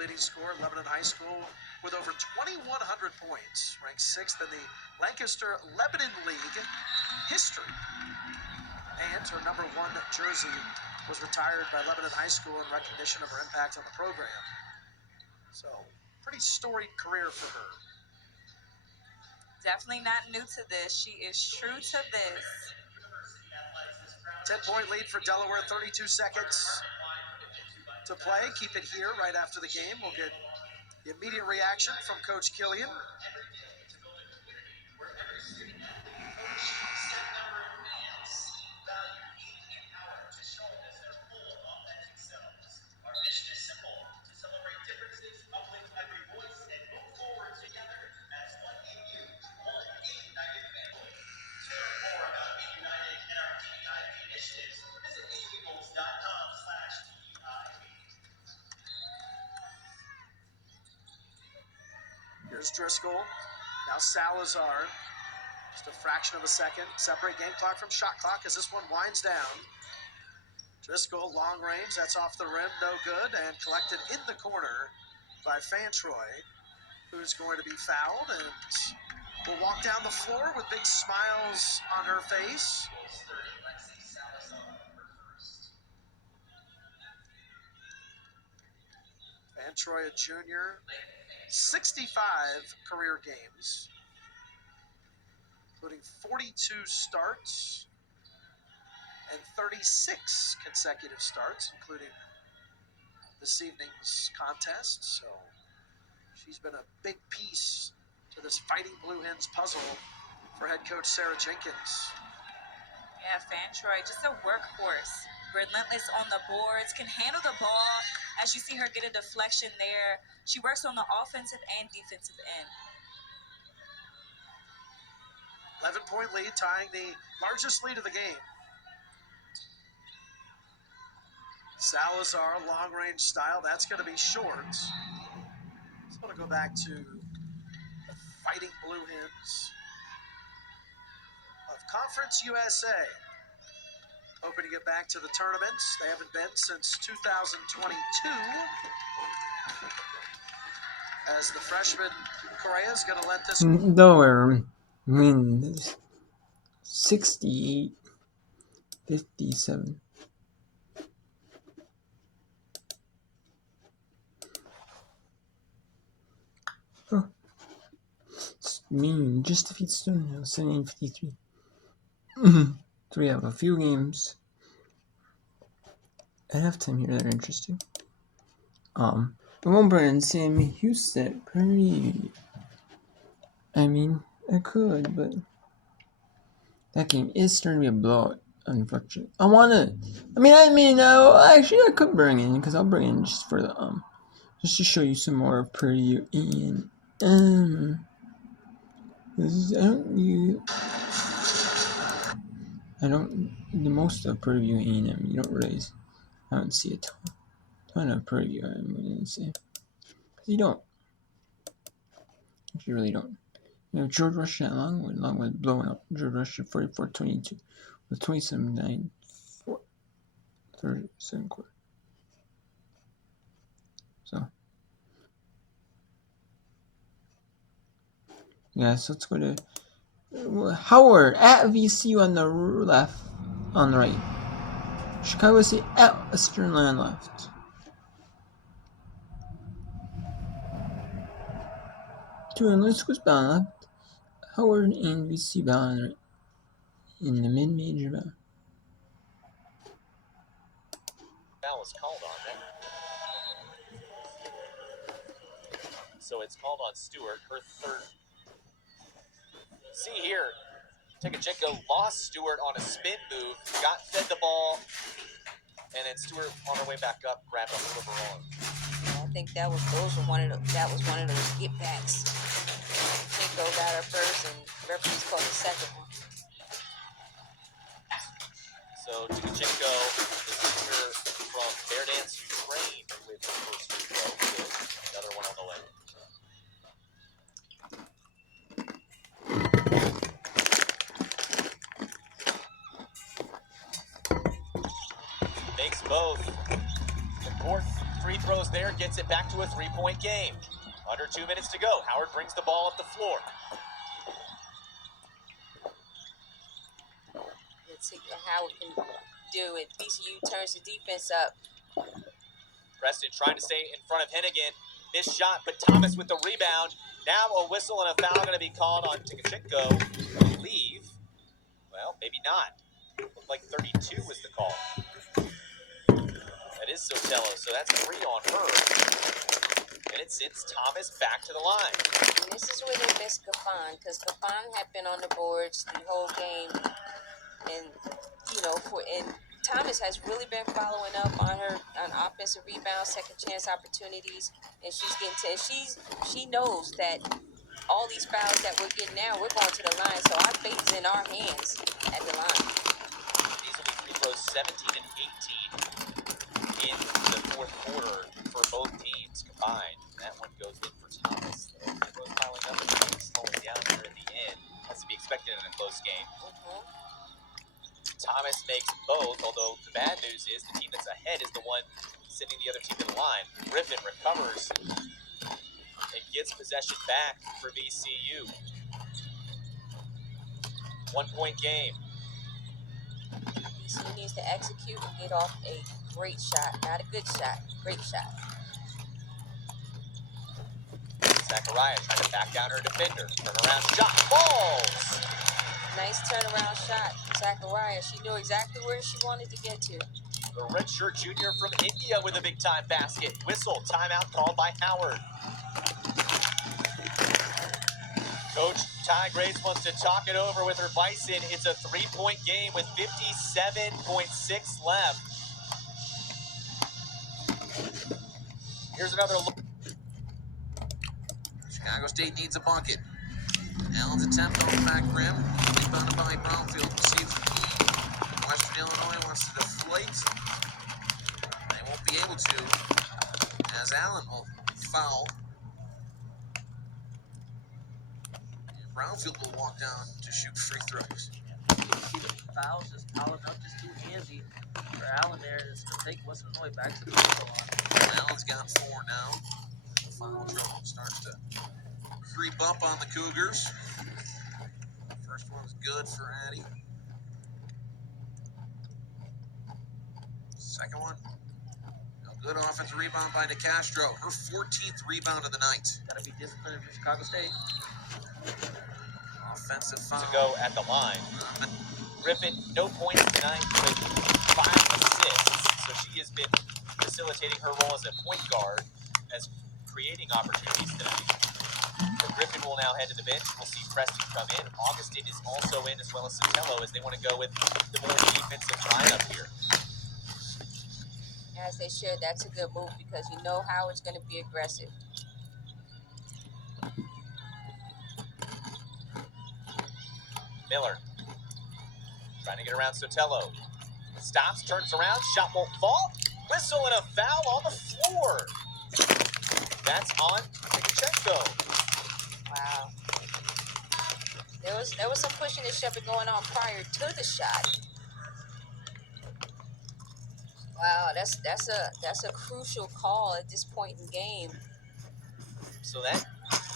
leading scorer at Lebanon High School with over 2,100 points, ranked 6th in the Lancaster-Lebanon League history. And her number 1 jersey was retired by Lebanon High School in recognition of her impact on the program. So, pretty storied career for her. Definitely not new to this. She is true to this. 10-point lead for Delaware, 32 seconds to play. Keep it here right after the game. We'll get the immediate reaction from Coach Killian. Here's Driscoll. Now Salazar. Just a fraction of a second. Separate game clock from shot clock as this one winds down. Driscoll, long range. That's off the rim. No good. And collected in the corner by Fantroy, who's going to be fouled and will walk down the floor with big smiles on her face. Fantroy, a junior. 65 career games, including 42 starts and 36 consecutive starts, including this evening's contest. So she's been a big piece to this Fighting Blue Hens puzzle for head coach Sarah Jenkins. Yeah, Fantroy, just a workhorse. Relentless on the boards, can handle the ball. As you see her get a deflection there, she works on the offensive and defensive end. 11-point lead, tying the largest lead of the game. Salazar, long-range style. That's going to be short. It's going to go back to the Fighting Blue Hens of Conference USA. Hoping to get back to the tournaments. They haven't been since 2022. As the freshman Correa is going to let this... Delaware wins 68-57. Oh. Just defeats Stonehill 78-53. So we have a few games at halftime here that are interesting. I won't bring in Sam Houston pretty. I mean, I could, but that game is starting to be a blowout, unfortunately. Actually, I could bring in, because I'll bring in just for the, just to show you some more of Purdue and, the most of Purdue A&M, you don't really, I don't see a ton of Purdue, I'm going to say. Because you don't. You really don't. You have George Rush along with blowing up. George Rush at 44-22 with 27-9 for third, second quarter. So, yeah, so let's go to Howard at VCU on the left, on the right. Chicago State at Western on left. Two endless goes down left. Howard and VCU on the right. In the mid-major battle. Foul is called on them. So it's called on Stewart, her third. See here, Tekachenko lost Stewart on a spin move, got fed the ball, and then Stewart on her way back up grabbed a hold of her arm. I think that was one of those get backs. Tekachenko got her first, and referees called the second one. So Tekachenko, the senior from Bear Dance Ukraine, with the first free throw, with another one on the way. Makes both. The fourth free throws there, gets it back to a 3-point game. Under 2 minutes to go. Howard brings the ball up the floor. Let's see what Howard can do it. VCU turns the defense up. Preston trying to stay in front of Hennigan. Missed shot, but Thomas with the rebound. Now a whistle and a foul going to be called on Tikachenko. I believe. Well, maybe not. Looked like 32 was the call. That is Sotelo, so that's 3 on her. And it sends Thomas back to the line. And this is where they missed Gafan, because Gafan had been on the boards the whole game. And, Thomas has really been following up on her on offensive rebounds, second chance opportunities, and she's getting to. She knows that all these fouls that we're getting now, we're going to the line. So our fate is in our hands at the line. These will be free throws 17 and 18 in the fourth quarter for both teams combined. That one goes in for Thomas. Free throws piling up and slowing down here at the end. That's to be expected in a close game. Thomas makes both, although the bad news is the team that's ahead is the one sending the other team to the line. Griffin recovers and gets possession back for VCU. 1-point game. VCU needs to execute and get off a great shot. Not a good shot, great shot. Zachariah trying to back down her defender. Turnaround shot. Falls! Nice turnaround shot. Zachariah, she knew exactly where she wanted to get to. The redshirt junior from India with a big-time basket. Whistle, timeout called by Howard. Coach Ty Grace wants to talk it over with her Bison. It's a 3-point game with 57.6 left. Here's another look. Chicago State needs a bucket. Allen's attempt on the back rim. Rebounded by Brownfield. We'll see if Western Illinois wants to deflate. They won't be able to, as Allen will foul. And Brownfield will walk down to shoot free throws. You see the fouls just piling up, just too handsy for Allen there. It's going to take Western Illinois back to the free line. Allen's got 4 now. Foul trouble starts to creep up on the Cougars. First one's good for Addie. Second one, a good offensive rebound by DeCastro. Her 14th rebound of the night. Got to be disciplined for Chicago State. Offensive foul. To go at the line. Griffin, no points tonight, but 5 assists. So she has been facilitating her role as a point guard, as creating opportunities tonight. So Griffin will now head to the bench. We'll see Preston come in. Augustin is also in, as well as Sotelo, as they want to go with the more defensive lineup here. As they should, that's a good move because you know Howard's going to be aggressive. Miller trying to get around Sotelo. Stops, turns around, shot won't fall. Whistle and a foul on the floor. That's on Tikachenko. Wow. There was some pushing and shoving going on prior to the shot. Wow, that's a crucial call at this point in the game. So that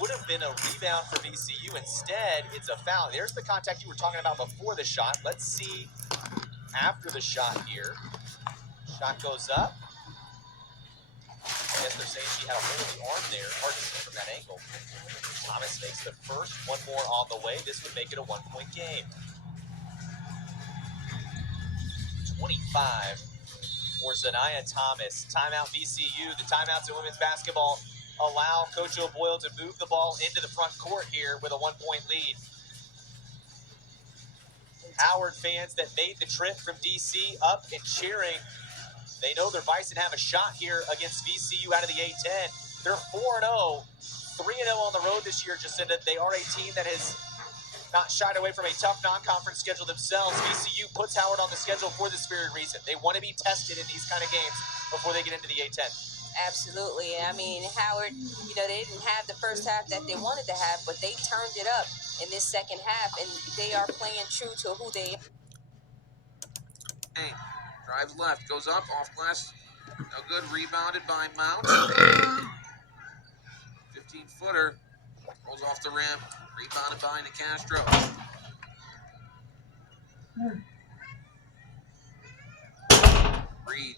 would have been a rebound for VCU. Instead, it's a foul. There's the contact you were talking about before the shot. Let's see after the shot here. Shot goes up. I guess they're saying she had a hole in the arm there. Hard to see from that angle. Thomas makes the first. One more on the way. This would make it a 1-point game. 25 for Zanaya Thomas. Timeout VCU. The timeouts in women's basketball allow Coach O'Boyle to move the ball into the front court here with a 1-point lead. Howard fans that made the trip from D.C. up and cheering. They know their Bison have a shot here against VCU out of the A-10. They're 4-0, 3-0 on the road this year, Jacinda. They are a team that has not shied away from a tough non-conference schedule themselves. VCU puts Howard on the schedule for this very reason. They want to be tested in these kind of games before they get into the A-10. Absolutely. I mean, Howard, they didn't have the first half that they wanted to have, but they turned it up in this second half, and they are playing true to who they are. Hey, drives left, goes up, off glass, No good, rebounded by Mount. 15-footer. Rolls off the rim. Rebounded by Nicastro. Reed.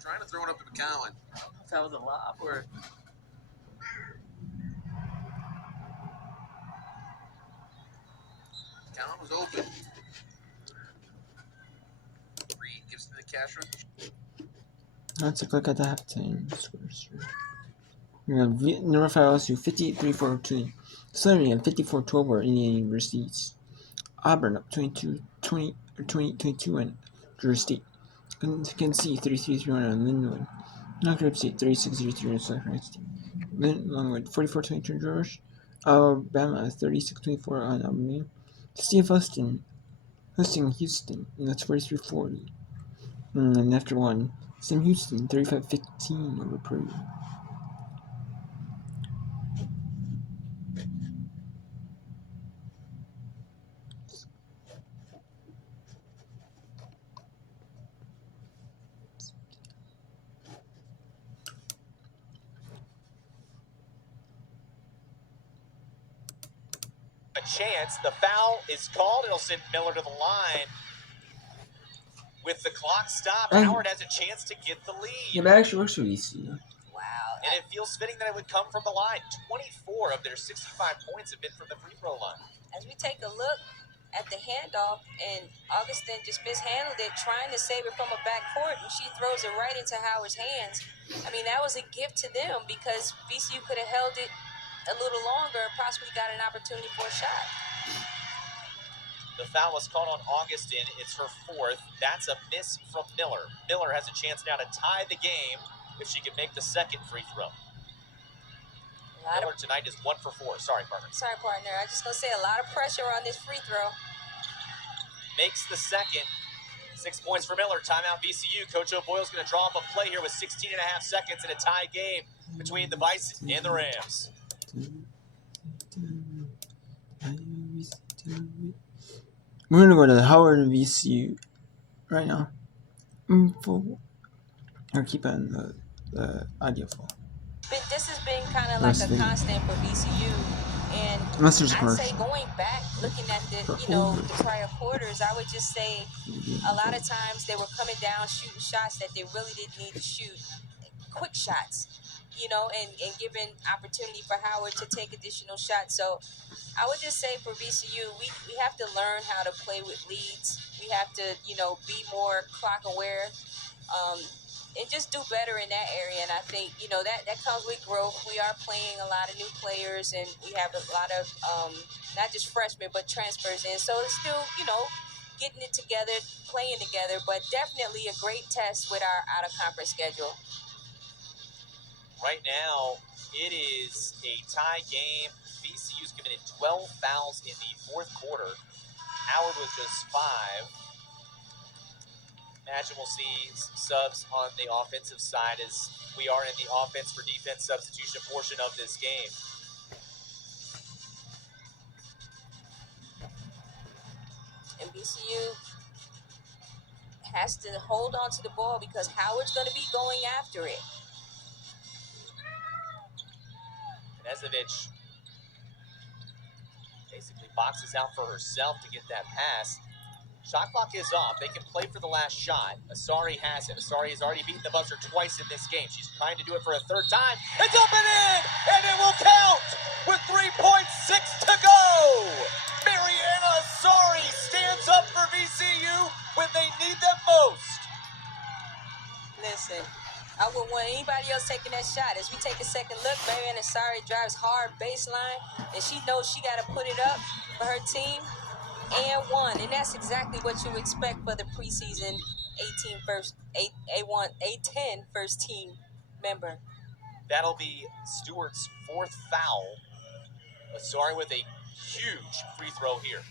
Trying to throw it up to McCowan. I don't know if that was a lob or McCowan was open. Reed gives it to Nicastro. Let's take a look at the halftime scores. We have North LSU 58-3-4-2. Southern at 54-12 over Indiana University. Auburn up 22 and Georgia State. Kansas 33-3 on Linwood. Knocker State 36-3 on Southern State. Longwood 44-22 George. Alabama 36-24 on Albany. Steve Austin hosting Houston, and that's 43-40. And after one, Sam Houston 35-15 over Purdue. A chance. The foul is called. It'll send Miller to the line. With the clock stopped, Howard has a chance to get the lead. Yeah, but actually works for ECU. Wow. And it feels fitting that it would come from the line. 24 of their 65 points have been from the free throw line. As we take a look at the handoff, and Augustin just mishandled it, trying to save it from a backcourt, and she throws it right into Howard's hands. I mean, that was a gift to them because VCU could have held it a little longer and possibly got an opportunity for a shot. The foul was called on Augustin. It's her fourth. That's a miss from Miller. Miller has a chance now to tie the game if she can make the second free throw. Miller tonight is 1 for 4. Sorry, partner. Sorry, partner. I was just going to say a lot of pressure on this free throw. Makes the second. 6 points for Miller. Timeout VCU. Coach O'Boyle's going to draw up a play here with 16 and a half seconds in a tie game between the Bison and the Rams. We're gonna go to Howard and VCU right now. Or keep it in the audio full. But this has been kind of like a constant for VCU, and Unless there's a I'd commercial. say going back, looking at the the prior quarters, I would just say a lot of times they were coming down shooting shots that they really didn't need to shoot, quick shots, and giving opportunity for Howard to take additional shots. So I would just say for VCU, we have to learn how to play with leads. We have to, be more clock aware. And just do better in that area. And I think, that comes with growth. We are playing a lot of new players, and we have a lot of not just freshmen, but transfers in. So it's still, getting it together, playing together, but definitely a great test with our out-of-conference schedule. Right now, it is a tie game. VCU's committed 12 fouls in the fourth quarter. Howard with just 5. Imagine we'll see some subs on the offensive side as we are in the offense for defense substitution portion of this game. And VCU has to hold on to the ball because Howard's going to be going after it. Knezovic basically boxes out for herself to get that pass. Shot clock is off. They can play for the last shot. Asari has it. Asari has already beaten the buzzer twice in this game. She's trying to do it for a third time. It's up and in, and it will count with 3.6 to go. Mariana Asari stands up for VCU when they need them most. Listen, I wouldn't want anybody else taking that shot. As we take a second look, Mariana Asari drives hard baseline, and she knows she got to put it up for her team. And one, and that's exactly what you expect for the preseason A10 first team member. That'll be Stewart's 4th foul. Asari with a huge free throw here.